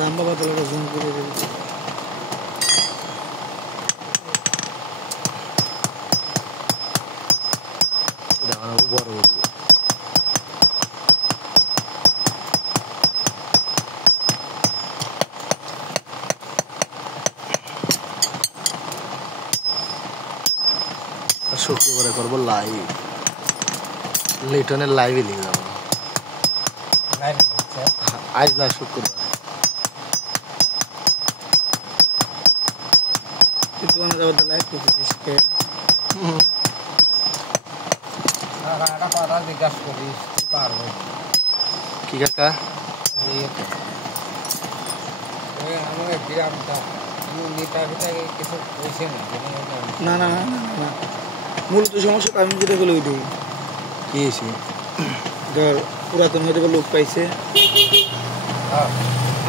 লম্বা পাতলা জুম করে দেব এটা বড় বড় শুক্রবারে করবো লাইভ লিটনের লাইভে লিখে যাবো আজ না শুক্রবার লাইভ করতেছিস কে জিজ্ঞাসা করিস পারবো কি কাকা না না না না মূলত সমস্যা আমি যেটা বলে ওইটাই কি হয়েছে ধর পুরাতন হয়তো লোক পাইছে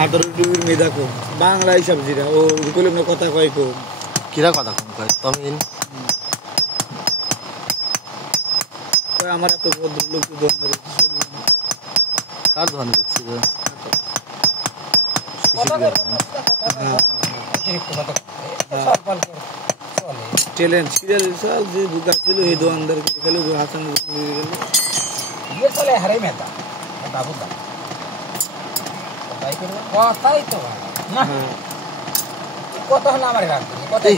আর ধর মেয়ে দেখো বাংলা হিসাব যেটা ও বলে কথা কয় কো কিরা কথা কম কয় তমিন আমার এত ভদ্রলোক কার ধরনের দেখছিল চ্যালেঞ্জ সিরিয়াল যে দুকার ছিল এই দোকানদারকে খেলে হাসান গেল চলে হারাই মেতা বাবু দা কথাই তো না কত হল আমার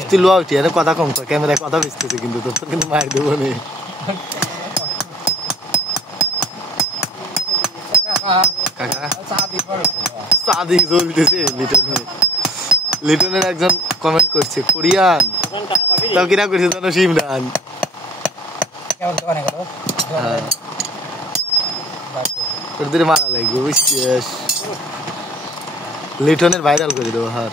তুই লোয়া উঠি আরে কথা কম কর ক্যামেরায় কথা বেচতেছে কিন্তু তোর কিন্তু মার দেবো নে কাকা সাদি চলতেছে লিটনের একজন কমেন্ট করছে কোরিয়ান তাও কিরা করছে জানো সিমরান তোদের মারা লাগবে বুঝছিস লিটনের ভাইরাল করে দেবো হার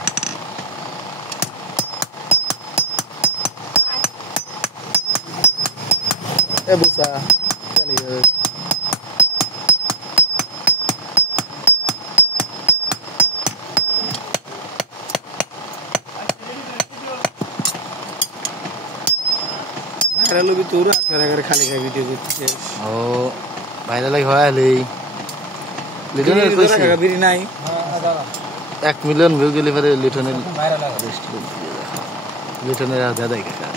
এ বুসা জানি ভাইরাল হবি তোর আর খালি খাই ভিডিও করছিস ও ভাইরাল হয় লিটনের বিড়ি নাই 1 মিলিয়ন ভিউ গেলে পরে লিটনের লিটনের আর দাদাই কাকা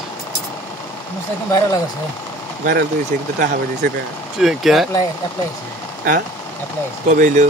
ভাইরাল তো হয়েছে কিন্তু টাকা পাইছে কে কবে এলো